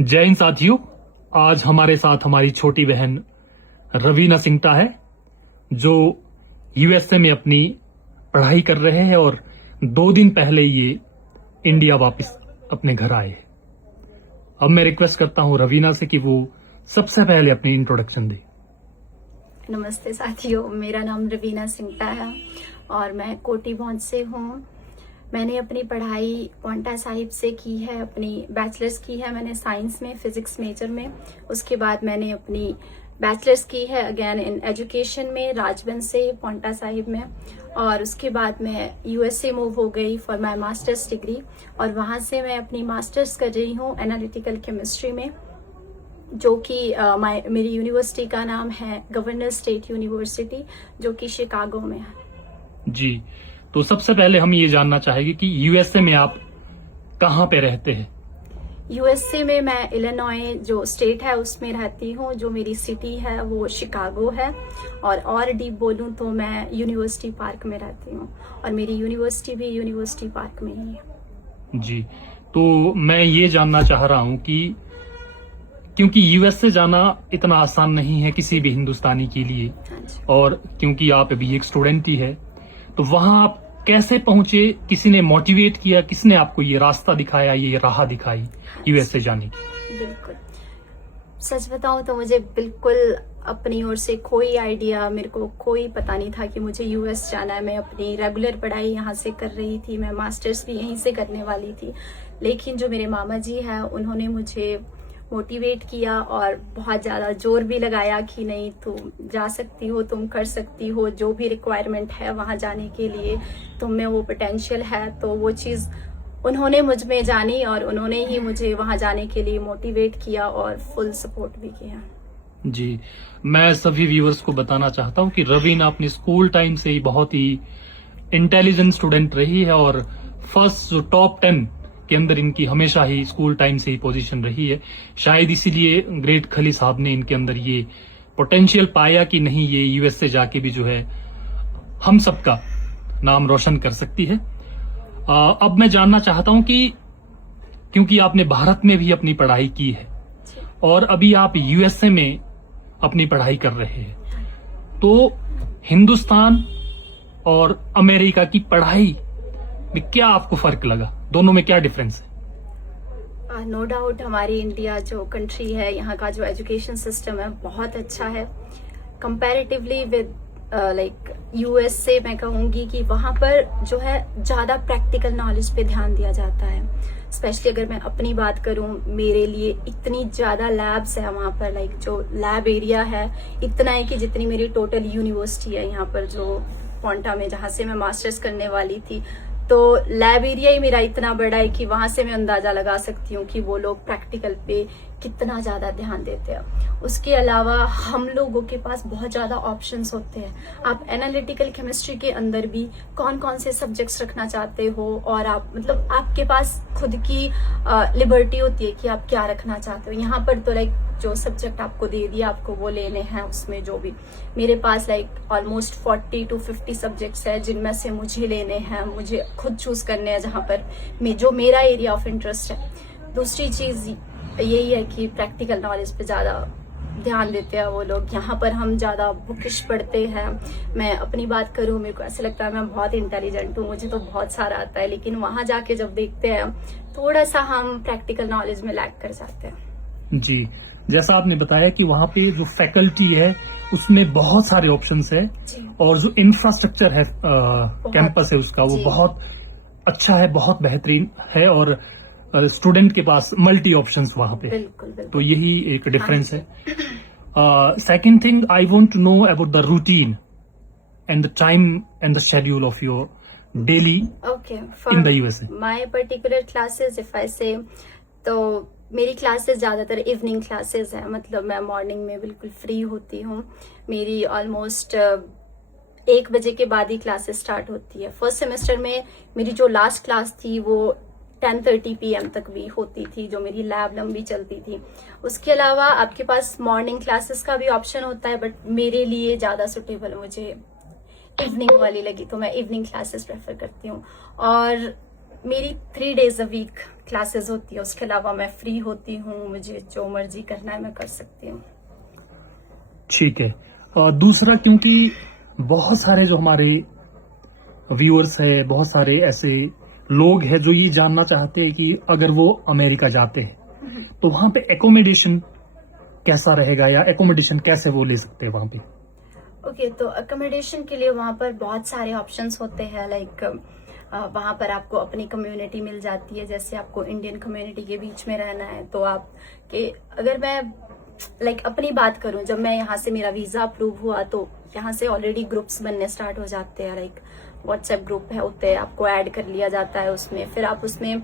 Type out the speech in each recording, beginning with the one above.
जय हिंद साथियों। आज हमारे साथ हमारी छोटी बहन रवीना सिंगटा है जो यूएसए में अपनी पढ़ाई कर रहे हैं और 2 दिन पहले ये इंडिया वापस अपने घर आए। अब मैं रिक्वेस्ट करता हूं रवीना से कि वो सबसे पहले अपनी इंट्रोडक्शन दे। नमस्ते साथियों, मेरा नाम रवीना सिंगटा है और मैं कोटी पहुंच से हूँ। मैंने अपनी पढ़ाई पॉन्टा साहिब से की है, अपनी बैचलर्स की है मैंने साइंस में, फिजिक्स मेजर में। उसके बाद मैंने अपनी बैचलर्स की है अगेन इन एजुकेशन में राजबंद से पॉन्टा साहिब में। और उसके बाद मैं यूएसए मूव हो गई फॉर माय मास्टर्स डिग्री और वहाँ से मैं अपनी मास्टर्स कर रही हूँ एनालिटिकल केमिस्ट्री में, जो कि मेरी यूनिवर्सिटी का नाम है गवर्नर स्टेट यूनिवर्सिटी, जो कि शिकागो में है। जी, तो सबसे पहले हम ये जानना चाहेंगे कि यूएसए में आप कहाँ पे रहते हैं? यूएसए में मैं इलिनॉय जो स्टेट है उसमें रहती हूँ। जो मेरी सिटी है वो शिकागो है और डीप बोलूँ तो मैं यूनिवर्सिटी पार्क में रहती हूँ और मेरी यूनिवर्सिटी भी यूनिवर्सिटी पार्क में ही है। जी, तो मैं ये जानना चाह रहा हूँ कि क्योंकि यूएसए जाना इतना आसान नहीं है किसी भी हिंदुस्तानी के लिए, हाँ जी। और क्योंकि आप अभी एक स्टूडेंट ही है, तो वहां आप कैसे पहुंचे? किसी ने मोटिवेट किया? किसने आपको ये रास्ता दिखाया, ये राह दिखाई यूएसए जाने की? बिल्कुल, सच बताऊं तो मुझे बिल्कुल अपनी ओर से कोई आइडिया, मेरे को कोई पता नहीं था कि मुझे यूएस जाना है। मैं अपनी रेगुलर पढ़ाई यहाँ से कर रही थी, मैं मास्टर्स भी यहीं से करने वाली थी। लेकिन जो मेरे मामा जी हैं उन्होंने मुझे मोटिवेट किया और बहुत ज़्यादा जोर भी लगाया कि नहीं, तुम जा सकती हो, तुम कर सकती हो, जो भी रिक्वायरमेंट है वहाँ जाने के लिए तुम में वो पोटेंशियल है। तो वो चीज़ उन्होंने मुझ में जानी और उन्होंने ही मुझे वहाँ जाने के लिए मोटिवेट किया और फुल सपोर्ट भी किया। जी, मैं सभी व्यूअर्स को बताना चाहता हूँ कि रवीना अपनी स्कूल टाइम से ही बहुत ही इंटेलिजेंट स्टूडेंट रही है और फर्स्ट जो टॉप 10 के अंदर इनकी हमेशा ही स्कूल टाइम से ही पोजीशन रही है। शायद इसीलिए ग्रेट खली साहब ने इनके अंदर ये पोटेंशियल पाया कि नहीं, ये यूएसए जाके भी जो है हम सबका नाम रोशन कर सकती है। अब मैं जानना चाहता हूं कि क्योंकि आपने भारत में भी अपनी पढ़ाई की है और अभी आप यूएसए में अपनी पढ़ाई कर रहे हैं, तो हिंदुस्तान और अमेरिका की पढ़ाई में क्या आपको फर्क लगा? दोनों में क्या डिफरेंस है? नो डाउट हमारी इंडिया जो कंट्री है, यहाँ का जो एजुकेशन सिस्टम है बहुत अच्छा है कंपैरेटिवली विद लाइक यूएसए। मैं कहूँगी कि वहाँ पर जो है ज़्यादा प्रैक्टिकल नॉलेज पे ध्यान दिया जाता है। स्पेशली अगर मैं अपनी बात करूँ, मेरे लिए इतनी ज़्यादा लैब्स है वहाँ पर, लाइक जो लैब एरिया है इतना है कि जितनी मेरी टोटल यूनिवर्सिटी है यहाँ पर जो पॉन्टा में, जहाँ से मैं मास्टर्स करने वाली थी, तो लैब एरिया ही मेरा इतना बड़ा है कि वहां से मैं अंदाजा लगा सकती हूँ कि वो लोग प्रैक्टिकल पे कितना ज्यादा ध्यान देते हैं। उसके अलावा हम लोगों के पास बहुत ज्यादा ऑप्शंस होते हैं। आप एनालिटिकल केमिस्ट्री के अंदर भी कौन कौन से सब्जेक्ट्स रखना चाहते हो और आप मतलब आपके पास खुद की लिबर्टी होती है कि आप क्या रखना चाहते हो। यहाँ पर तो लाइक जो सब्जेक्ट आपको दे दिया आपको वो लेने हैं, उसमें जो भी मेरे पास लाइक ऑलमोस्ट 40 to 50 सब्जेक्ट्स है जिनमें से मुझे लेने हैं, मुझे खुद चूज करने हैं जहाँ पर जो मेरा एरिया ऑफ इंटरेस्ट है। दूसरी चीज यही है कि प्रैक्टिकल नॉलेज पे ज्यादा ध्यान देते हैं वो लोग। यहाँ पर हम ज्यादा बुकिश पढ़ते हैं। मैं अपनी बात करूँ, मेरे को ऐसा लगता है मैं बहुत इंटेलिजेंट हूँ, मुझे तो बहुत सारा आता है, लेकिन वहां जाके जब देखते हैं थोड़ा सा हम प्रैक्टिकल नॉलेज में लैग कर जाते हैं। जी, जैसा आपने बताया कि वहाँ पे जो फैकल्टी है उसमें बहुत सारे ऑप्शंस है और जो इंफ्रास्ट्रक्चर है कैंपस है उसका, वो बहुत अच्छा है, बहुत बेहतरीन है और स्टूडेंट के पास मल्टी ऑप्शंस वहाँ पे। बिल्कुल। तो यही एक डिफरेंस है। Second thing, I want to know about the routine and the time and the schedule of your daily in the USA. My particular classes if I say, तो मेरी क्लासेस ज्यादातर इवनिंग क्लासेस है, मतलब मैं morning में बिल्कुल free होती हूँ। मेरी ऑलमोस्ट 1 बजे के बाद ही क्लासेस स्टार्ट होती है। फर्स्ट सेमेस्टर में मेरी जो लास्ट क्लास थी वो 10:30 PM तक भी होती थी, जो मेरी लैब लंबी चलती थी। उसके अलावा आपके पास मॉर्निंग क्लासेस का भी ऑप्शन होता है, बट मेरे लिए ज्यादा सुटेबल मुझे इवनिंग वाली लगी, तो मैं इवनिंग क्लासेस प्रेफर करती हूँ। और मेरी 3 days a week क्लासेस होती है, उसके अलावा मैं फ्री होती हूँ, मुझे जो मर्जी करना है मैं कर सकती हूँ। ठीक है। दूसरा, क्योंकि बहुत सारे जो हमारे व्यूअर्स है, बहुत सारे ऐसे लोग हैं जो ये जानना चाहते हैं कि अगर वो अमेरिका जाते हैं तो वहां पे एकोमोडेशन कैसा रहेगा, या एकोमोडेशन कैसे वो ले सकते हैं वहां पे? ओके, तो अकोमोडेशन के लिए वहाँ पर बहुत सारे ऑप्शंस होते हैं। लाइक वहाँ पर आपको अपनी कम्युनिटी मिल जाती है। जैसे आपको इंडियन कम्युनिटी के बीच में रहना है तो आप के अगर मैं अपनी बात करूं, जब मैं यहाँ से मेरा वीजा अप्रूव हुआ तो यहाँ से ऑलरेडी ग्रुप्स बनने स्टार्ट हो जाते हैं। लाइक व्हाट्सएप ग्रुप है होते हैं, आपको ऐड कर लिया जाता है उसमें, फिर आप उसमें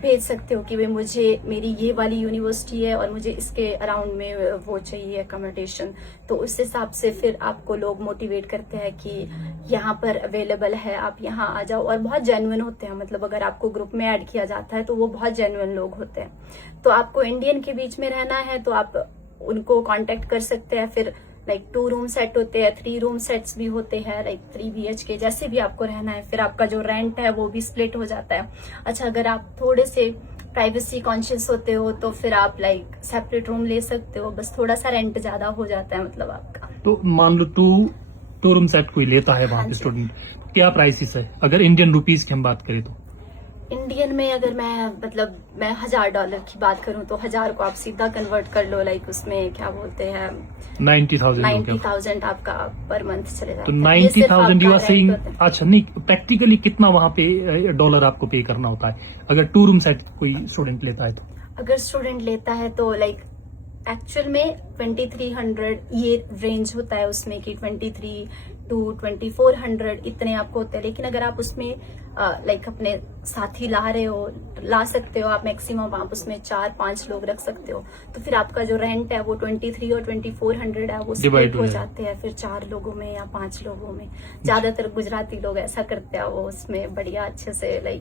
भेज सकते हो कि भाई मुझे मेरी ये वाली यूनिवर्सिटी है और मुझे इसके अराउंड में वो चाहिए अकोमोडेशन। तो उस हिसाब से फिर आपको लोग मोटिवेट करते हैं कि यहाँ पर अवेलेबल है, आप यहाँ आ जाओ। और बहुत जेन्युइन होते हैं, मतलब अगर आपको ग्रुप में ऐड किया जाता है तो वो बहुत जेन्युइन लोग होते हैं। तो आपको इंडियन के बीच में रहना है तो आप उनको कांटेक्ट कर सकते हैं। फिर 2 रूम सेट होते हैं, 3 रूम सेट्स भी होते हैं, 3 BHK, जैसे भी आपको रहना है। फिर आपका जो रेंट है वो भी स्प्लिट हो जाता है। अच्छा, अगर आप थोड़े से प्राइवेसी कॉन्शियस होते हो तो फिर आप सेपरेट रूम ले सकते हो, बस थोड़ा सा रेंट ज्यादा हो जाता है मतलब आपका। तो मान लो टू रूम सेट कोई लेता है वहां पे स्टूडेंट, क्या प्राइसेस है अगर इंडियन रुपीस की हम बात करें तो? इंडियन में अगर मैं $1000 की बात करूं तो 1000 को आप सीधा कन्वर्ट कर लो, उसमें क्या बोलते हैं 90,000 आपका पर मंथ चले जाता तो है। 90,000 यू आर सेइंग? अच्छा, नहीं, प्रैक्टिकली कितना वहां पे डॉलर आपको पे करना होता है अगर 2 रूम सेट कोई स्टूडेंट लेता है तो? अगर स्टूडेंट लेता है तो एक्चुअल में 2300 ये रेंज होता है उसमें कि 23 to 2400 इतने आपको होते हैं। लेकिन अगर आप उसमें अपने साथी ला सकते हो आप, मैक्सिमम आप उसमें 4-5 लोग रख सकते हो। तो फिर आपका जो रेंट है वो 23 और 2400 है, वो स्प्लिट हो जाते हैं फिर 4 लोगों में या 5 लोगों में। ज्यादातर गुजराती लोग ऐसा करते हैं, वो उसमें बढ़िया अच्छे से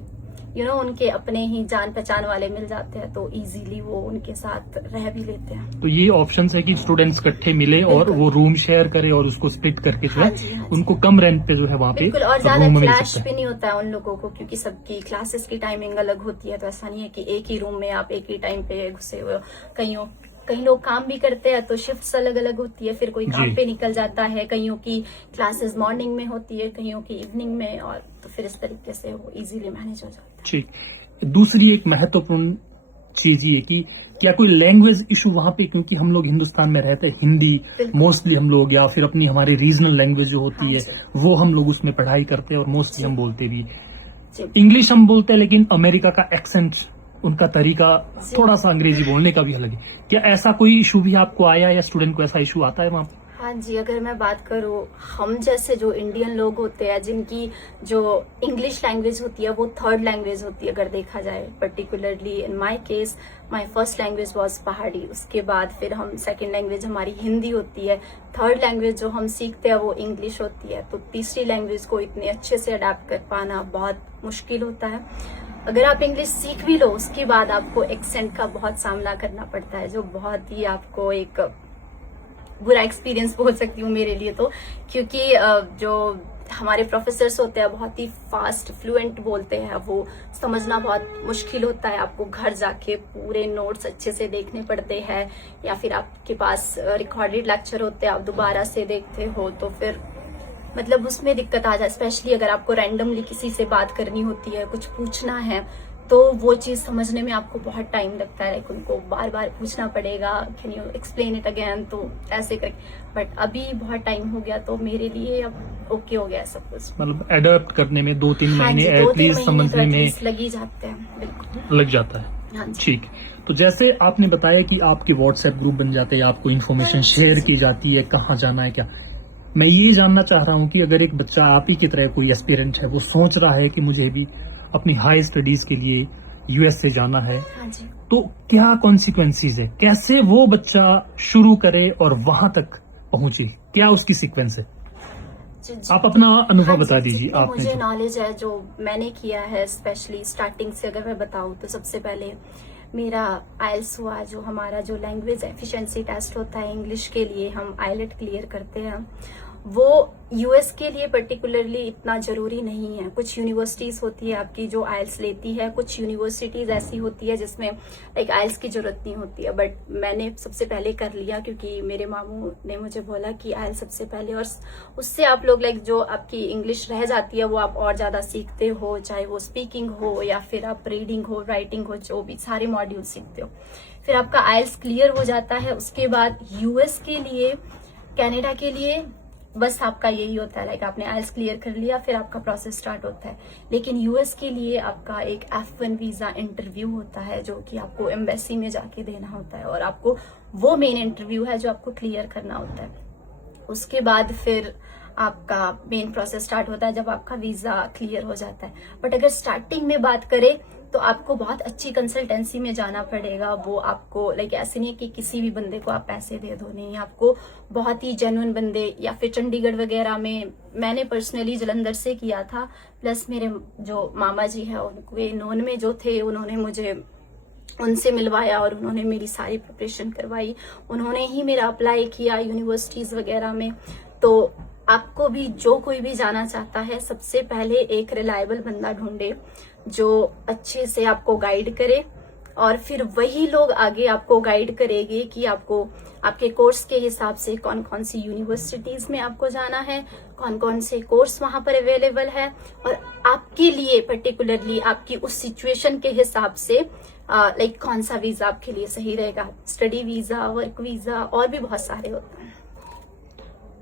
उनके अपने ही जान पहचान वाले मिल जाते हैं तो इजीली वो उनके साथ रह भी लेते हैं। तो ये ऑप्शन है कि स्टूडेंट्स इकट्ठे मिले और वो रूम शेयर करे और उसको स्प्लिट करके जो है उनको कम रेंट पे जो है वहाँ पे बिल्कुल, और ज्यादा क्लैश भी नहीं होता है उन लोगों को, क्योंकि सबकी क्लासेस की टाइमिंग अलग होती है। तो ऐसा नहीं है कि एक ही रूम में आप एक ही टाइम पे घुसे हुए हो। कई लोग काम भी करते हैं तो शिफ्ट्स अलग अलग होती है, फिर कोई काम पे निकल जाता है, कईयों की क्लासेस मॉर्निंग में होती है, कईयों की इवनिंग में, और तो फिर इस तरीके से वो इजीली मैनेज हो जाता है। ठीक। दूसरी एक महत्वपूर्ण चीज ये कि क्या कोई लैंग्वेज इशू वहां पे, क्योंकि हम लोग हिंदुस्तान में रहते हैं, हिंदी मोस्टली हम लोग, या फिर अपनी हमारी रीजनल लैंग्वेज जो होती है वो हम लोग उसमें पढ़ाई करते हैं और मोस्टली हम बोलते भी। इंग्लिश हम बोलते हैं लेकिन अमेरिका का एक्सेंट, उनका तरीका थोड़ा सा अंग्रेजी बोलने का भी अलग है। क्या ऐसा कोई इशू भी आपको आया या स्टूडेंट को ऐसा इशू आता है वहाँ पे? हाँ जी, अगर मैं बात करूँ, हम जैसे जो इंडियन लोग होते हैं जिनकी जो इंग्लिश लैंग्वेज होती है वो 3rd लैंग्वेज होती है अगर देखा जाए। Particularly in my case my first language was पहाड़ी, उसके बाद फिर हम 2nd लैंग्वेज हमारी हिंदी होती है, 3rd लैंग्वेज जो हम सीखते हैं वो इंग्लिश होती है। तो तीसरी लैंग्वेज को इतने अच्छे से अडेप्ट कर पाना बहुत मुश्किल होता है। अगर आप इंग्लिश सीख भी लो उसके बाद आपको एक्सेंट का बहुत सामना करना पड़ता है, जो बहुत ही आपको एक बुरा एक्सपीरियंस बोल सकती हूँ मेरे लिए तो, क्योंकि जो हमारे प्रोफेसर्स होते हैं बहुत ही फास्ट फ्लुएंट बोलते हैं, वो समझना बहुत मुश्किल होता है। आपको घर जाके पूरे नोट्स अच्छे से देखने पड़ते हैं, या फिर आपके पास रिकॉर्डेड लेक्चर होते हैं, आप दोबारा से देखते हो तो फिर उसमें दिक्कत आ जाए। स्पेशली अगर आपको रैंडमली किसी से बात करनी होती है, कुछ पूछना है, तो वो चीज समझने में आपको बहुत टाइम लगता है। उनको बार बार पूछना पड़ेगा, can you explain it again, तो ऐसे कर। बट अभी बहुत टाइम हो गया तो मेरे लिए अब ओके हो गया सब कुछ। एडॉप्ट करने में 2-3 महीने एटलीस्ट समझने में लग ही जाते हैं। बिल्कुल लग जाता है। ठीक। तो जैसे आपने बताया कि आपके व्हाट्सएप ग्रुप बन जाते हैं, आपको इन्फॉर्मेशन शेयर की जाती है, कहाँ जाना है क्या। मैं ये जानना चाह रहा हूँ कि अगर एक बच्चा आप ही की तरह कोई एस्पिरेंट है, वो सोच रहा है कि मुझे भी अपनी हाई स्टडीज के लिए यूएस से जाना है, तो क्या कॉन्सिक्वेंसीज है, कैसे वो बच्चा शुरू करे और वहां तक पहुंचे, क्या उसकी सीक्वेंस है? आप अपना अनुभव बता दीजिए। आपने मुझे नॉलेज है जो मैंने किया है, स्पेशली स्टार्टिंग से अगर मैं बताऊं तो सबसे पहले मेरा आइल्स हुआ, जो हमारा जो लैंग्वेज एफिशिएंसी टेस्ट होता है इंग्लिश के लिए, हम आइलेट क्लियर करते हैं। वो यूएस के लिए पर्टिकुलरली इतना जरूरी नहीं है। कुछ यूनिवर्सिटीज होती है आपकी जो आइल्स लेती है, कुछ यूनिवर्सिटीज ऐसी होती है जिसमें लाइक आइल्स की जरूरत नहीं होती है। बट मैंने सबसे पहले कर लिया क्योंकि मेरे मामू ने मुझे बोला कि आइल्स सबसे पहले, और उससे आप लोग लाइक जो आपकी इंग्लिश रह जाती है वो आप और ज्यादा सीखते हो, चाहे वो स्पीकिंग हो या फिर आप रीडिंग हो, राइटिंग हो, जो भी सारे मॉड्यूल सीखते हो। फिर आपका आइल्स क्लियर हो जाता है। उसके बाद यूएस के लिए, कनाडा के लिए बस आपका यही होता है, लाइक आपने आइल्स क्लियर कर लिया, फिर आपका प्रोसेस स्टार्ट होता है। लेकिन यूएस के लिए आपका एक F1 वीजा इंटरव्यू होता है जो कि आपको एम्बेसी में जाके देना होता है, और आपको वो मेन इंटरव्यू है जो आपको क्लियर करना होता है। उसके बाद फिर आपका मेन प्रोसेस स्टार्ट होता है जब आपका वीजा क्लियर हो जाता है। बट अगर स्टार्टिंग में बात करें तो आपको बहुत अच्छी कंसल्टेंसी में जाना पड़ेगा। वो आपको लाइक ऐसे नहीं कि किसी भी बंदे को आप पैसे दे दो, नहीं, आपको बहुत ही जेन्युइन बंदे, या फिर चंडीगढ़ वगैरह में मैंने पर्सनली जलंधर से किया था, प्लस मेरे जो मामा जी है उनके नोन में जो थे उन्होंने मुझे उनसे मिलवाया और उन्होंने मेरी सारी प्रिपरेशन करवाई, उन्होंने ही मेरा अप्लाई किया यूनिवर्सिटीज वगैरह में। तो आपको भी, जो कोई भी जाना चाहता है, सबसे पहले एक रिलायबल बंदा ढूंढे जो अच्छे से आपको गाइड करे, और फिर वही लोग आगे आपको गाइड करेंगे कि आपको आपके कोर्स के हिसाब से कौन कौन सी यूनिवर्सिटीज में आपको जाना है, कौन कौन से कोर्स वहां पर अवेलेबल है, और आपके लिए पर्टिकुलरली आपकी उस सिचुएशन के हिसाब से लाइक कौन सा वीजा आपके लिए सही रहेगा। स्टडी वीजा, वर्क वीजा, और भी बहुत सारे होते हैं।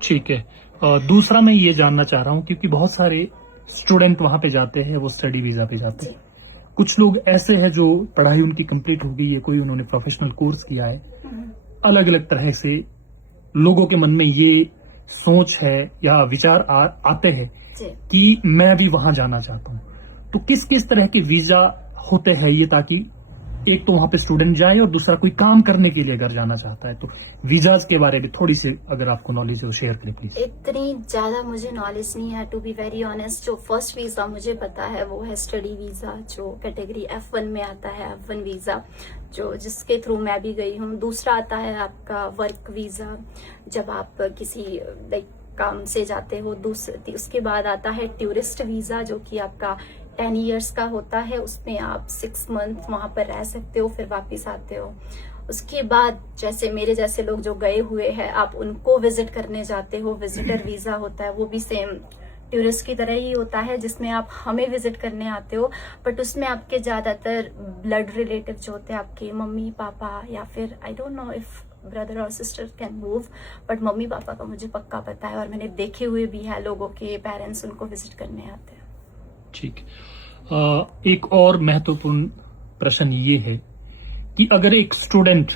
ठीक है। दूसरा मैं ये जानना चाह रहा हूँ, क्योंकि बहुत सारे स्टूडेंट वहां पे जाते हैं, वो स्टडी वीजा पे जाते हैं। कुछ लोग ऐसे हैं जो पढ़ाई उनकी कंप्लीट हो गई है, कोई उन्होंने प्रोफेशनल कोर्स किया है, अलग अलग तरह से लोगों के मन में ये सोच है या विचार आते हैं कि मैं भी वहां जाना चाहता हूँ। तो किस किस तरह के वीजा होते हैं ये, ताकि एक तो वहां पे स्टूडेंट जाए और दूसरा कोई काम करने के लिए अगर जाना चाहता है, तो वीजाज के बारे में थोड़ी सी अगर आपको नॉलेज हो शेयर करें प्लीज। इतनी ज्यादा मुझे नॉलेज नहीं है टू बी वेरी ऑनेस्ट। जो फर्स्ट वीजा मुझे पता है वो है स्टडी वीजा, जो कैटेगरी F1 में आता है, F1 वीजा, जो जिसके थ्रू मैं भी गई हूँ। दूसरा आता है आपका वर्क वीजा, जब आप किसी लाइक काम से जाते हो। उसके बाद आता है टूरिस्ट वीजा, जो कि आपका 10 इयर्स का होता है, उसमें आप 6 मंथ वहां पर रह सकते हो, फिर वापस आते हो। उसके बाद जैसे मेरे जैसे लोग जो गए हुए हैं, आप उनको विजिट करने जाते हो, विजिटर वीजा होता है, वो भी सेम टूरिस्ट की तरह ही होता है, जिसमें आप हमें विजिट करने आते हो। बट उसमें आपके ज्यादातर ब्लड रिलेटिव जो होते हैं, आपके मम्मी पापा, या फिर I don't know if brother और sister can move, but mummy papa का मुझे पक्का पता है, और मैंने देखे हुए भी है लोगों के पेरेंट्स उनको विजिट करने आते हैं। ठीक। एक और महत्वपूर्ण प्रश्न ये है कि अगर एक स्टूडेंट